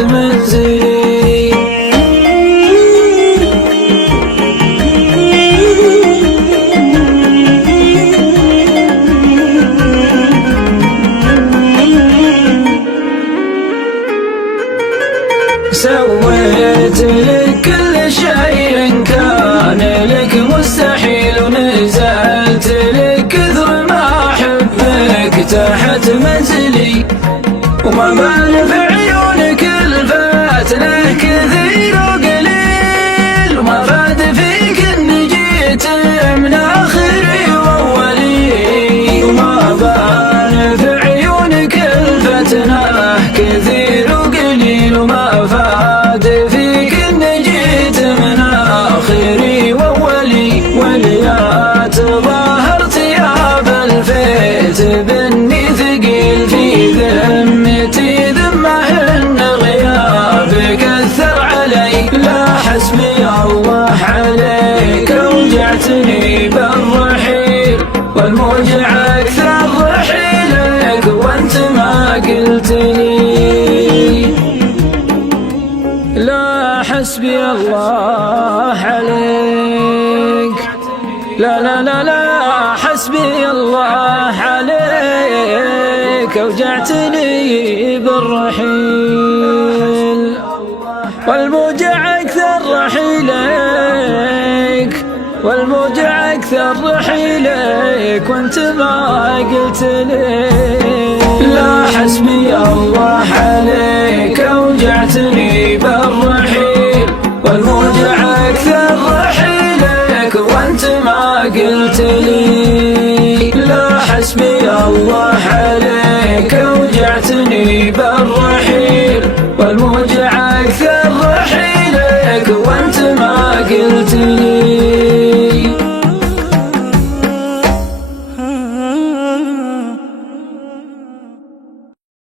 انتهت منزلي. سويت لك كل شيء كان لك مستحيل، ونزلت لك كثر ما أحبك تحت منزلي. وما بال في عيونك الفتنة كثير وقليل، وما فاد فيك إني جيت من آخري وأولي. وما بال في عيونك الفتنة كثير وقليل، وما فاد فيك إني جيت من آخري وأولي. وليات ظاهرت يا بالفيت بإني ثقيل في ذمتي، ذمه إن غيابك أثر علي. لا حسبي الله عليك أوجعتني بالرحيل، والموجع أكثر رحيلك وأنت ما قلت لي. لا حسبي الله عليك، لا لا لا لا حسبي الله عليك أوجعتني بالرحيل، والموجع أكثر رحيلك، والموجع أكثر وانت ما قلت لي. لا حسبي الله